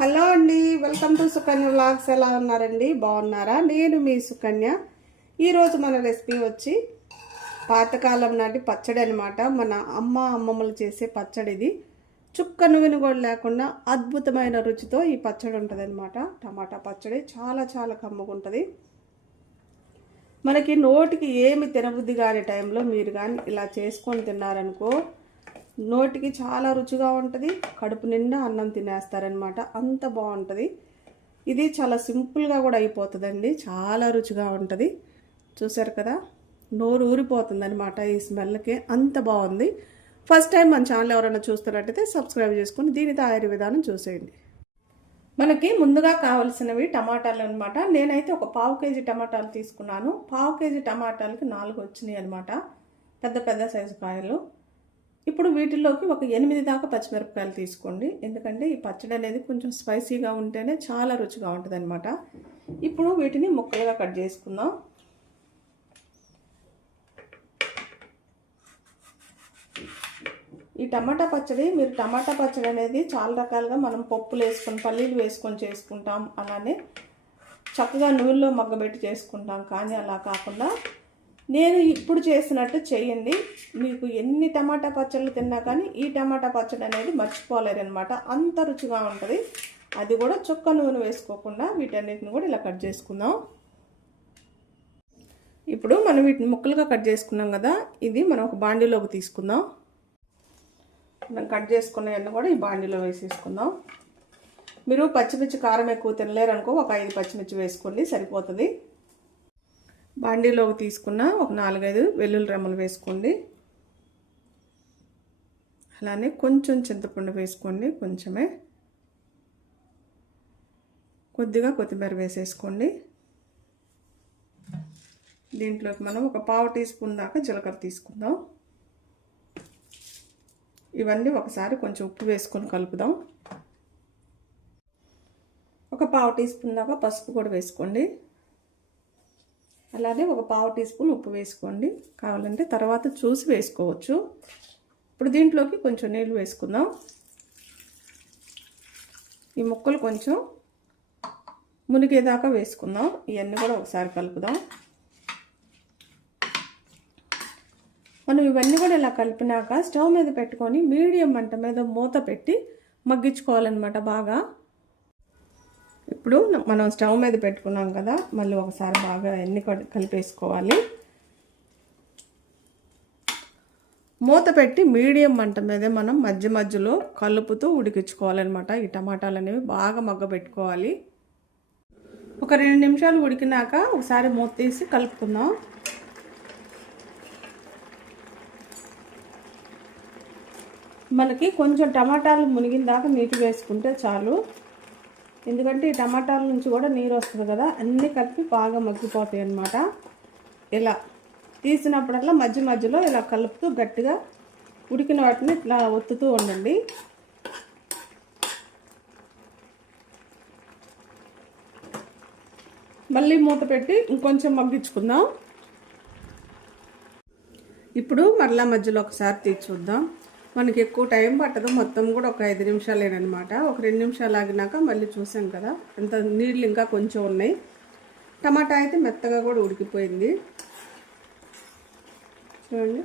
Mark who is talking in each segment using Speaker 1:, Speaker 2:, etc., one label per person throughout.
Speaker 1: Hello అండి welcome to Sukanya vlogs. ఎలా ఉన్నారండి? బాగున్నారా? నేను మీ సుకన్య. ఈరోజు మన రెసిపీ వచ్చి పాతకాలం నాటి పచ్చడి అనమాట మన అమ్మ అమ్మమ్మలు చేసే పచ్చడి ఇది. చుక్క నువ్వుని కూడా లేకుండా అద్భుతమైన రుచితో ఈ పచ్చడి ఉంటుంది అనమాట టమాటా పచ్చడి చాలా చాలా కమ్ముకుంటుంది మనకి నోటికి ఏమి తినబుద్ధి కాని టైంలో మీరు కానీ ఇలా చేసుకొని తిన్నారనుకో నోటికి చాలా రుచిగా ఉంటుంది. కడుపు నిండా అన్నం తినేస్తారనమాట అంత బాగుంటుంది. ఇది చాలా సింపుల్గా కూడా అయిపోతుందండి. చాలా రుచిగా ఉంటుంది. చూసారు కదా? నోరు ఊరిపోతుంది అనమాట ఈ స్మెల్కి అంత బాగుంది. ఫస్ట్ టైం మన ఛానల్ ఎవరైనా చూస్తున్నట్టయితే సబ్స్క్రైబ్ చేసుకుని దీని తయారీ విధానం చూసేయండి. మనకి ముందుగా కావలసినవి టమాటాలు అనమాట నేనైతే ఒక పావు కేజీ టమాటాలు తీసుకున్నాను. పావు కేజీ టమాటాలకి నాలుగు వచ్చినాయి అనమాట పెద్ద పెద్ద సైజు కాయలు. ఇప్పుడు వీటిల్లోకి ఒక ఎనిమిది దాకా పచ్చిమిరపకాయలు తీసుకోండి. ఎందుకంటే ఈ పచ్చడి అనేది కొంచెం స్పైసీగా ఉంటేనే చాలా రుచిగా ఉంటుంది అనమాట ఇప్పుడు వీటిని ముక్కలుగా కట్ చేసుకుందాం. ఈ టమాటా పచ్చడి మీరు టమాటా పచ్చడి అనేది చాలా రకాలుగా మనం పప్పులు వేసుకొని పల్లీలు వేసుకొని చేసుకుంటాం. అలానే చక్కగా నూనెలో మగ్గబెట్టి చేసుకుంటాం. కానీ అలా కాకుండా నేను ఇప్పుడు చేసినట్టు చేయండి. మీకు ఎన్ని టమాటా పచ్చళ్ళు తిన్నా కానీ ఈ టమాటా పచ్చడి అనేది మర్చిపోలేరు అనమాట అంత రుచిగా ఉంటుంది. అది కూడా చుక్క నూనె వేసుకోకుండా వీటన్నిటిని కూడా ఇలా కట్ చేసుకుందాం. ఇప్పుడు మనం వీటిని ముక్కలుగా కట్ చేసుకున్నాం కదా ఇది మనం ఒక బాండీలోకి తీసుకుందాం. మనం కట్ చేసుకున్నవన్నీ కూడా ఈ బాండీలో వేసేసుకుందాం. మీరు పచ్చిమిర్చి కారం ఎక్కువ తినలేరు అనుకో ఒక ఐదు పచ్చిమిర్చి వేసుకోండి సరిపోతుంది. బాండీలోకి తీసుకున్న ఒక నాలుగైదు వెల్లుల్లి రెమ్మలు వేసుకోండి. అలానే కొంచెం చింతపండు వేసుకోండి కొంచెమే. కొద్దిగా కొత్తిమీర వేసేసుకోండి. దీంట్లోకి మనం ఒక పావు టీ స్పూన్ దాకా జీలకర్ర తీసుకుందాం. ఇవన్నీ ఒకసారి కొంచెం ఉప్పు వేసుకొని కలుపుదాం. ఒక పావు టీ స్పూన్ దాకా పసుపు కూడా వేసుకోండి. అలానే ఒక పావు టీ స్పూన్ ఉప్పు వేసుకోండి. కావాలంటే తర్వాత చూసి వేసుకోవచ్చు. ఇప్పుడు దీంట్లోకి కొంచెం నీళ్ళు వేసుకుందాం. ఈ ముక్కలు కొంచెం మునిగేదాకా వేసుకుందాం. ఇవన్నీ కూడా ఒకసారి కలుపుదాం. మనం ఇవన్నీ కూడా ఇలా కలిపినాక స్టవ్ మీద పెట్టుకొని మీడియం మంట మీద మూత పెట్టి మగ్గించుకోవాలన్నమాట బాగా. ఇప్పుడు మనం స్టవ్ మీద పెట్టుకున్నాం కదా మళ్ళీ ఒకసారి బాగా ఎన్ని కలిపేసుకోవాలి. మూత పెట్టి మీడియం మంట మీదే మనం మధ్య మధ్యలో కలుపుతూ ఉడికించుకోవాలన్నమాట. ఈ టమాటాలు అనేవి బాగా మగ్గ పెట్టుకోవాలి. ఒక రెండు నిమిషాలు ఉడికినాక ఒకసారి మూత తీసి కలుపుకుందాం. మనకి కొంచెం టమాటాలు మునిగిన దాకా నీటి వేసుకుంటే చాలు. ఎందుకంటే ఈ టమాటాల నుంచి కూడా నీరు వస్తుంది కదా అన్నీ కలిపి బాగా మగ్గిపోతాయి అన్నమాట. ఇలా తీసినప్పుడల్లా మధ్య మధ్యలో ఇలా కలుపుతూ గట్టిగా ఉడికిన వాటిని ఇట్లా ఒత్తుతూ ఉండండి. మళ్ళీ మూత పెట్టి ఇంకొంచెం మగ్గించుకుందాం. ఇప్పుడు మరలా మధ్యలో ఒకసారి తీర్చుద్దాం చూద్దాం. మనకి ఎక్కువ టైం పట్టదు. మొత్తం కూడా ఒక ఐదు నిమిషాలేనమాట ఒక రెండు నిమిషాలు ఆగినాక మళ్ళీ చూసాం కదా అంత నీళ్ళు ఇంకా కొంచెం ఉన్నాయి. టమాటా అయితే మెత్తగా కూడా ఉడికిపోయింది. చూడండి.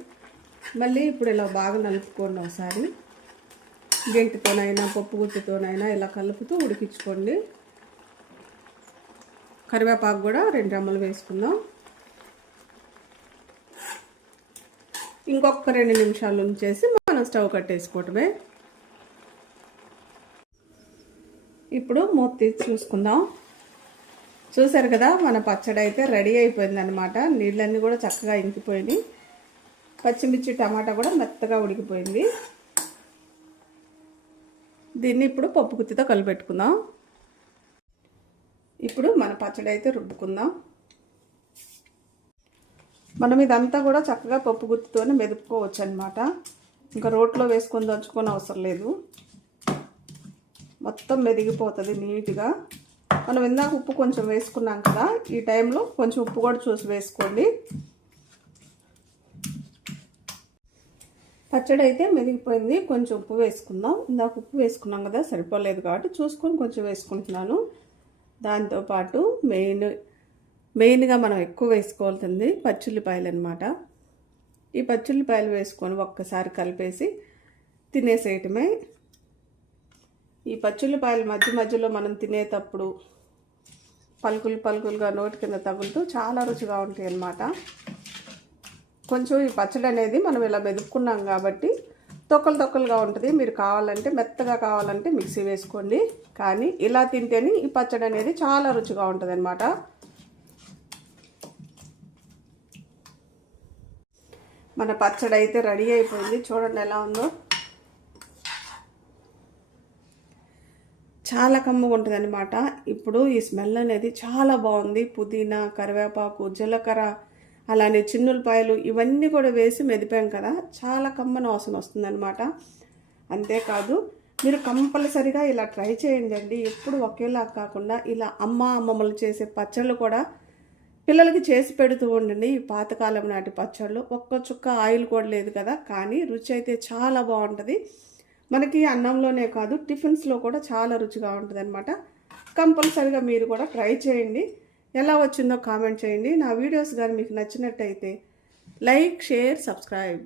Speaker 1: మళ్ళీ ఇప్పుడు ఇలా బాగా నలుపుకోండి ఒకసారి. గెంటితోనైనా పప్పు గుత్తితోనైనా ఇలా కలుపుతూ ఉడికించుకోండి. కరివేపాకు కూడా రెండు రమ్మలు వేసుకుందాం. ఇంకొక రెండు నిమిషాలు ఉంచేసి మనం స్టవ్ కట్టేసుకోవటమే. ఇప్పుడు మూత తీసి చూసుకుందాం. చూసారు కదా మన పచ్చడి అయితే రెడీ అయిపోయింది అనమాట నీళ్ళన్నీ కూడా చక్కగా ఇంకిపోయినాయి. పచ్చిమిర్చి టమాటా కూడా మెత్తగా ఉడికిపోయింది. దీన్ని ఇప్పుడు పప్పు గుత్తితో కలిపెట్టుకుందాం. ఇప్పుడు మన పచ్చడి అయితే రుబ్బుకుందాం. మనం ఇదంతా కూడా చక్కగా పప్పు గుత్తితోనే మెదుపుకోవచ్చు అనమాట ఇంకా రోట్లో వేసుకొని దంచుకొని అవసరం లేదు. మొత్తం మెదిగిపోతుంది నీట్గా. మనం ఇందాక ఉప్పు కొంచెం వేసుకున్నాం కదా ఈ టైంలో కొంచెం ఉప్పు కూడా చూసి వేసుకోండి. పచ్చడి అయితే మెదిగిపోయింది కొంచెం ఉప్పు వేసుకుందాం. ఇందాక ఉప్పు వేసుకున్నాం కదా సరిపోలేదు కాబట్టి చూసుకొని కొంచెం వేసుకుంటున్నాను. దాంతోపాటు మెయిన్ మెయిన్గా మనం ఎక్కువ వేసుకోవాల్సింది పచ్చిల్లిపాయలు అనమాట ఈ పచ్చిల్లిపాయలు వేసుకొని ఒక్కసారి కలిపేసి తినేసేయటమే. ఈ పచ్చిల్లిపాయలు మధ్య మధ్యలో మనం తినేటప్పుడు పలుకులు పలుకులుగా నోటి కింద తగులుతూ చాలా రుచిగా ఉంటాయి అన్నమాట. కొంచెం ఈ పచ్చడి అనేది మనం ఇలా మెదుపుకున్నాం కాబట్టి తొక్కలు తొక్కలుగా ఉంటుంది. మీరు కావాలంటే మెత్తగా కావాలంటే మిక్సీ వేసుకోండి. కానీ ఇలా తింటేనే ఈ పచ్చడి అనేది చాలా రుచిగా ఉంటుంది మన పచ్చడి అయితే రెడీ అయిపోయింది. చూడండి ఎలా ఉందో. చాలా కమ్మగా ఉంటుంది అనమాట ఇప్పుడు ఈ స్మెల్ అనేది చాలా బాగుంది. పుదీనా కరివేపాకు జీలకర్ర అలానే చిన్నులపాయలు ఇవన్నీ కూడా వేసి మెదిపాం కదా. చాలా కమ్మన వాసన వస్తుందన్నమాట. అంతేకాదు మీరు కంపల్సరిగా ఇలా ట్రై చేయండి అండి. ఎప్పుడు ఒకేలా కాకుండా ఇలా అమ్మ అమ్మమ్మలు చేసే పచ్చళ్ళు కూడా పిల్లలకి చేసి పెడుతూ ఉండండి ఈ పాతకాలం నాటి పచ్చళ్ళు. ఒక్క చుక్క ఆయిల్ కూడా లేదు కదా. కానీ రుచి అయితే చాలా బాగుంటుంది. మనకి అన్నంలోనే కాదు టిఫిన్స్లో కూడా చాలా రుచిగా ఉంటుంది అనమాట కంపల్సరిగా మీరు కూడా ట్రై చేయండి. ఎలా వచ్చిందో కామెంట్ చేయండి. నా వీడియోస్ కానీ మీకు నచ్చినట్టయితే లైక్ షేర్ సబ్స్క్రైబ్.